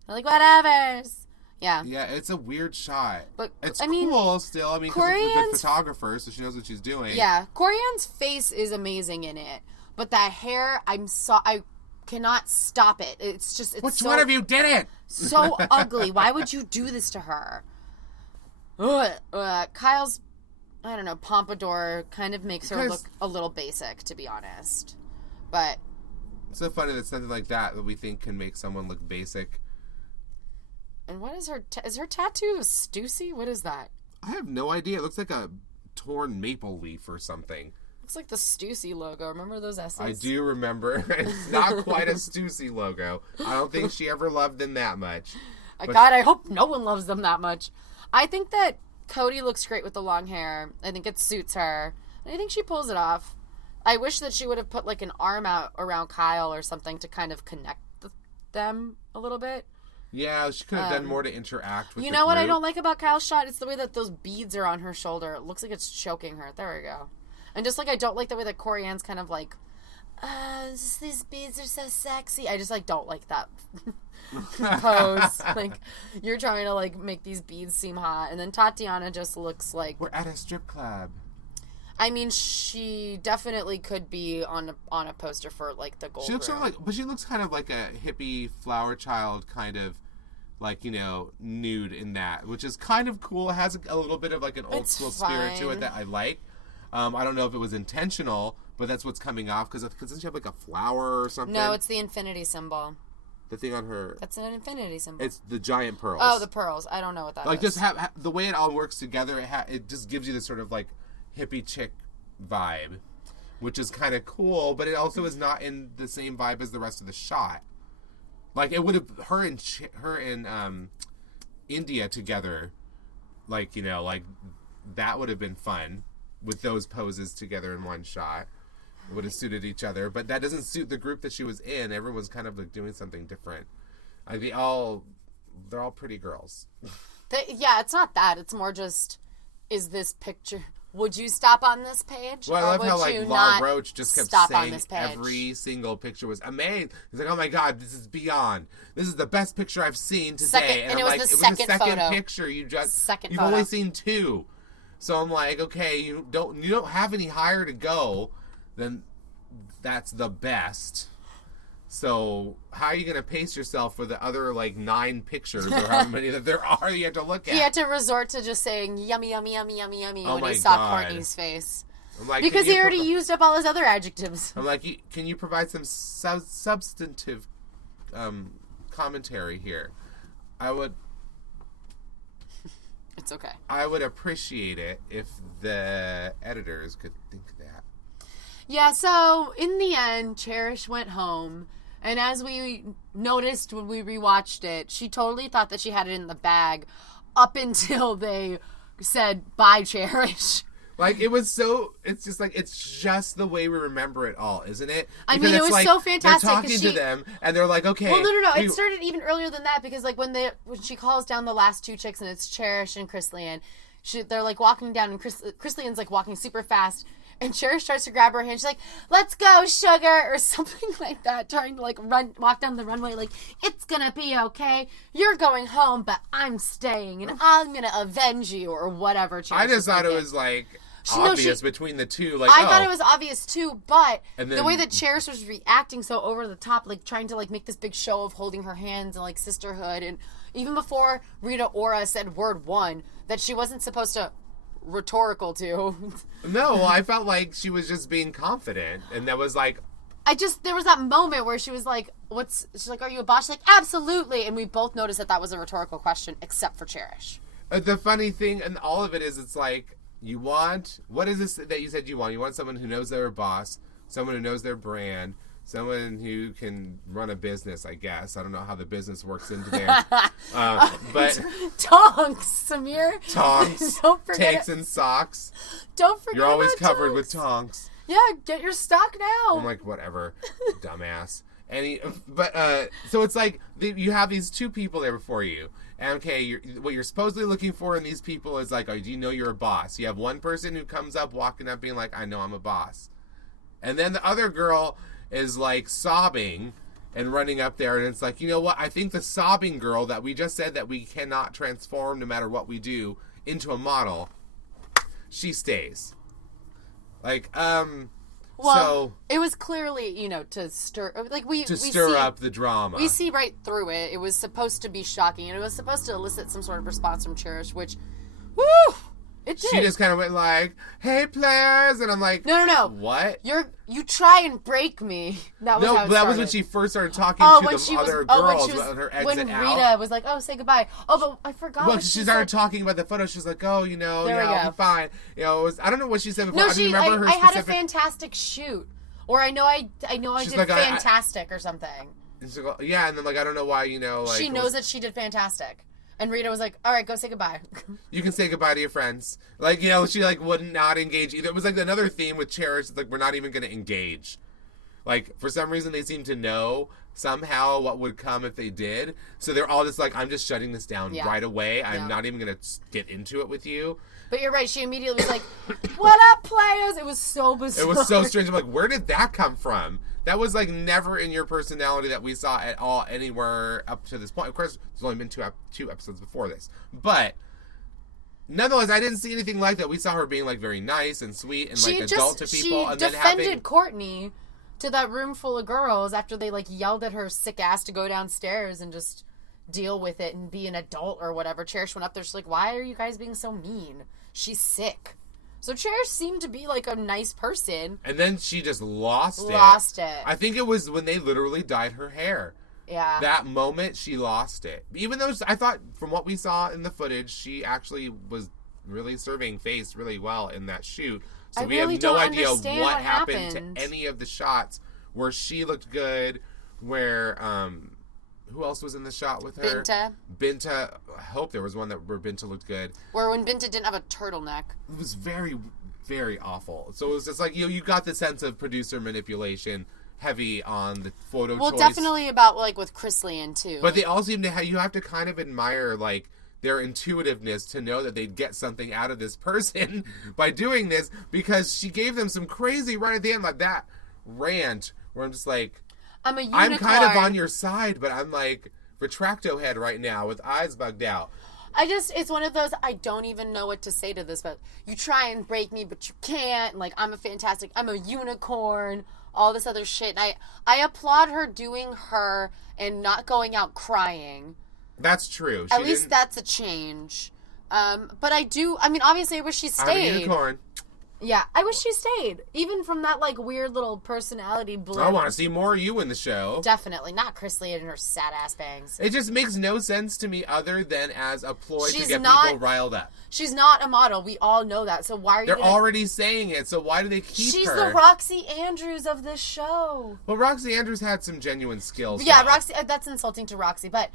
They're like, whatevers. Yeah. Yeah, it's a weird shot. But it's cool still. I mean, because it's a photographer, so she knows what she's doing. Yeah. Corianne's face is amazing in it. But that hair, I cannot stop it. It's just, Which one of you did it? So ugly. Why would you do this to her? Kyle's, I don't know, pompadour kind of makes her look a little basic, to be honest. But it's so funny that something like that we think can make someone look basic. And what is is her tattoo a Stussy? What is that? I have no idea. It looks like a torn maple leaf or something. Looks like the Stussy logo. Remember those essays? I do remember. It's not quite a Stussy logo. I don't think she ever loved them that much. God, I hope no one loves them that much. I think that Cody looks great with the long hair. I think it suits her. And I think she pulls it off. I wish that she would have put, like, an arm out around Kyle or something to kind of connect them a little bit. Yeah, she could have done more to interact with You know what I don't like about Kyle's shot? It's the way that those beads are on her shoulder. It looks like it's choking her. There we go. And just, like, I don't like the way that Corianne's kind of like, these beads are so sexy. I just, like, don't like that pose. Like, you're trying to, like, make these beads seem hot. And then Tatiana just looks like... We're at a strip club. I mean, she definitely could be on a poster for, like, the gold She looks sort of like... But she looks kind of like a hippie flower child kind of like, you know, nude in that, which is kind of cool. It has a little bit of like an old school spirit to it that I like. I don't know if it was intentional, but that's what's coming off, because doesn't she have like a flower or something? No, it's the infinity symbol. The thing on her... That's an infinity symbol. It's the giant pearls. Oh, the pearls. I don't know what that like, is. just the way it all works together, it just gives you this sort of, like, hippie chick vibe, which is kind of cool, but it also is not in the same vibe as the rest of the shot. Like, it would have... Her and India together, like, you know, like, that would have been fun with those poses together in one shot. Would have suited each other, but that doesn't suit the group that she was in. Everyone's kind of like doing something different. They're all pretty girls. Yeah, it's not that. It's more just, is this picture... Would you stop on this page? Well, I love how like Laura Roach just kept saying every single picture was amazing. He's like, oh my god, this is beyond. This is the best picture I've seen today. And it was the second picture. You've only seen 2. So I'm like, okay, you don't have any higher to go. Then that's the best. So how are you going to pace yourself for the other, like, 9 pictures or how many that there are you have to look at? He had to resort to just saying yummy, yummy, yummy, yummy, yummy when he saw Courtney's face. I'm like, because he already used up all his other adjectives. I'm like, can you provide some substantive commentary here? I would... It's okay. I would appreciate it if the editors could think that. Yeah, so in the end, Cherish went home, and as we noticed when we rewatched it, she totally thought that she had it in the bag up until they said, bye, Cherish. Like, it's just the way we remember it all, isn't it? I mean, it was like, so fantastic. They're talking to them, and they're like, okay. Well, no. It started even earlier than that, because, like, when she calls down the last 2 chicks, and it's Cherish and Chris Lian, they're, like, walking down, and Chris Lian's, like, walking super fast, and Cherish tries to grab her hand. She's like, let's go, sugar, or something like that, trying to, like, walk down the runway, like, it's gonna be okay. You're going home, but I'm staying, and I'm gonna avenge you, or whatever Cherish I just thought it was, like, obvious between the two. Like, I thought it was obvious, too, but the way that Cherish was reacting so over the top, like, trying to, like, make this big show of holding her hands and, like, sisterhood, and even before Rita Ora said word 1, that she wasn't supposed to... rhetorical to. No, I felt like she was just being confident, and that was like... there was that moment where she was like, she's like, are you a boss? She's like, absolutely, and we both noticed that was a rhetorical question, except for Cherish. The funny thing, and all of it is, it's like, what is this that you said you want? You want someone who knows they're a boss, someone who knows their brand, someone who can run a business, I guess. I don't know how the business works into there. But tonks, Samir. Tonks. Don't forget takes and socks. Don't forget You're always covered tonks. with tonks. Yeah, get your stock now. I'm like, whatever, dumbass. So it's like you have these 2 people there before you. And okay, what you're supposedly looking for in these people is like, oh, do you know you're a boss? You have one person who comes up, walking up, being like, I know I'm a boss. And then the other girl is like sobbing and running up there, and it's like, you know what? I think the sobbing girl that we just said that we cannot transform no matter what we do into a model, she stays. Like, well, so it was clearly, to stir, like we stir up the drama. We see right through it. It was supposed to be shocking, and it was supposed to elicit some sort of response from Cherish, which, woo! It did. She just kind of went like, "Hey, players," and I'm like, "No, what? You try and break me." That was how it that was when she first started talking to the other girls on her exit when Rita was like, "Oh, say goodbye." Oh, but I forgot. Well, she started talking about the photo. She's like, "Oh, I'll be fine." I don't know what she said before. No, I had a fantastic shoot, or I know I did like, fantastic or something. And she's like, yeah, and then like I don't know why like she knows that she did fantastic. And Rita was like, all right, go say goodbye. You can say goodbye to your friends. Like, she like would not engage either. It was like another theme with Cherish. It's like, we're not even going to engage. Like, for some reason, they seem to know somehow what would come if they did. So they're all just like, I'm just shutting this down right away. I'm not even going to get into it with you. But you're right. She immediately was like, what up, players? It was so bizarre. It was so strange. I'm like, where did that come from? That was, like, never in your personality that we saw at all anywhere up to this point. Of course, there's only been two episodes before this. But, nonetheless, I didn't see anything like that. We saw her being, like, very nice and sweet and, like, adult to people. She defended Courtney to that room full of girls after they, like, yelled at her sick ass to go downstairs and just deal with it and be an adult or whatever. Cherish went up there. She's like, why are you guys being so mean? She's sick. So Cherish seemed to be like a nice person. And then she just lost it. I think it was when they literally dyed her hair. Yeah. That moment, she lost it. Even though I thought, from what we saw in the footage, she actually was really serving face really well in that shoot. So we have no idea what happened to any of the shots where she looked good, where, who else was in the shot with her? Binta. I hope there was one where Binta looked good. Where when Binta didn't have a turtleneck. It was very, very awful. So it was just like, you got the sense of producer manipulation heavy on the photo choice. Well, definitely about, like, with Chrisley too. But they all seem to have, you have to kind of admire, like, their intuitiveness to know that they'd get something out of this person by doing this, because she gave them some crazy right at the end, like that rant where I'm just like, I'm a unicorn. I'm kind of on your side, but I'm like retracto head right now with eyes bugged out. It's one of those, I don't even know what to say to this, but you try and break me, but you can't. Like, I'm a unicorn, all this other shit. And I applaud her doing her and not going out crying. That's true. At least that's a change. But obviously I wish she stayed. I'm a unicorn. Yeah, I wish she stayed. Even from that, like, weird little personality blend. I want to see more of you in the show. Definitely. Not Chrisley and her sad-ass bangs. It just makes no sense to me other than as a ploy to get people riled up. She's not a model. We all know that. So why are you They're already saying it, so why do they keep her? She's the Roxy Andrews of this show. Well, Roxy Andrews had some genuine skills. Yeah, though. Roxy, that's insulting to Roxy, but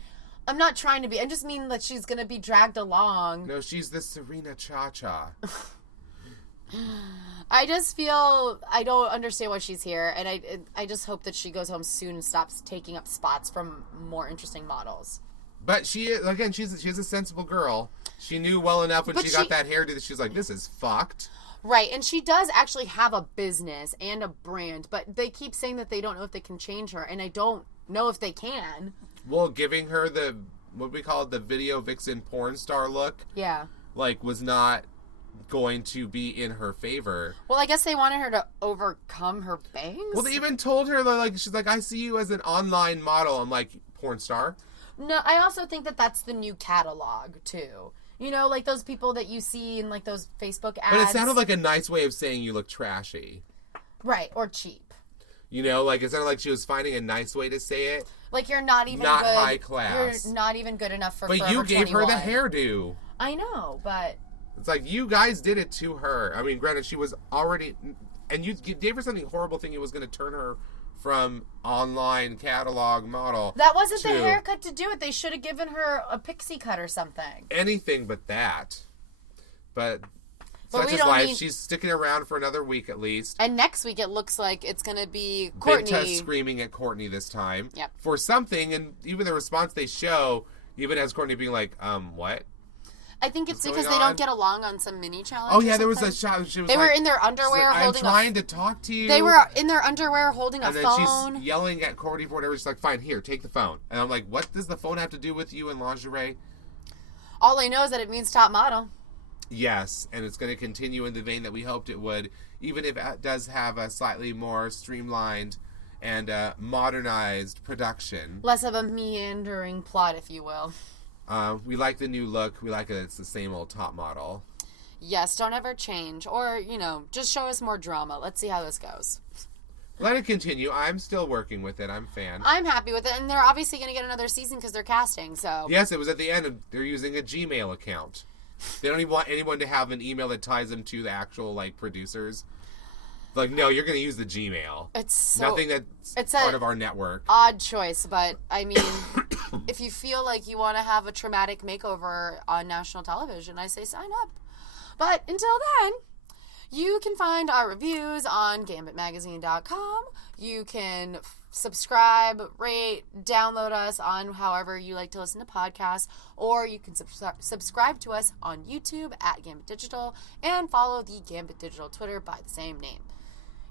I'm not trying to be. I just mean that she's going to be dragged along. No, she's the Serena Cha-Cha. I just feel I don't understand why she's here, and I just hope that she goes home soon and stops taking up spots from more interesting models. But she's a sensible girl. She knew well enough when she got that hairdo that she's like, this is fucked. Right, and she does actually have a business and a brand, but they keep saying that they don't know if they can change her, and I don't know if they can. Well, giving her the, what we call it, the video vixen porn star look, yeah, like, was not going to be in her favor. Well, I guess they wanted her to overcome her bangs. Well, they even told her, like, she's like, I see you as an online model. I'm like, porn star? No, I also think that that's the new catalog, too. You know, like those people that you see in, like, those Facebook ads. But it sounded like a nice way of saying you look trashy. Right, or cheap. You know, like, it sounded like she was finding a nice way to say it. Like, you're not even not good. High class. You're not even good enough for But Forever you gave 21. her the hairdo. I know, but it's like, you guys did it to her. I mean, granted, she was already, and you gave her something horrible thinking it was going to turn her from online catalog model. That wasn't the haircut to do it. They should have given her a pixie cut or something. Anything but that. But such is life. She's sticking around for another week at least. And next week it looks like it's going to be Courtney. Binta screaming at Courtney this time. Yep. For something, and even the response they show, even has Courtney being like, what? I think it's because they don't get along on some mini challenge. Oh yeah, there was a shot. She was they were in their underwear holding. I'm trying to talk to you. They were in their underwear holding a phone. And then she's yelling at Courtney for whatever. She's like, "Fine, here, take the phone." And I'm like, "What does the phone have to do with you in lingerie?" All I know is that it means top model. Yes, and it's going to continue in the vein that we hoped it would, even if it does have a slightly more streamlined and modernized production. Less of a meandering plot, if you will. We like the new look. We like it. It's the same old top model. Yes, don't ever change. Or, just show us more drama. Let's see how this goes. Let it continue. I'm still working with it. I'm a fan. I'm happy with it. And they're obviously going to get another season because they're casting, so. Yes, it was at the end. They're using a Gmail account. They don't even want anyone to have an email that ties them to the actual, producers. Like, no, you're going to use the Gmail. It's so, nothing that's part of our network. Odd choice, but, I mean, if you feel like you want to have a traumatic makeover on national television, I say sign up. But until then, you can find our reviews on gambitmagazine.com. You can subscribe, rate, download us on however you like to listen to podcasts, or you can subscribe to us on YouTube at Gambit Digital and follow the Gambit Digital Twitter by the same name.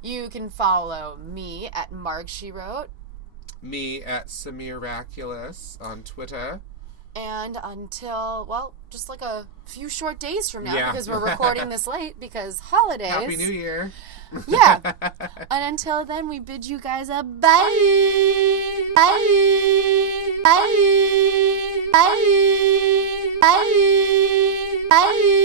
You can follow me at Marg She Wrote. Me at Samir Raculus on Twitter. And until, just like a few short days from now, because we're recording this late because holidays. Happy New Year. Yeah. And until then, we bid you guys a bye. Bye. Bye. Bye. Bye. Bye. Bye.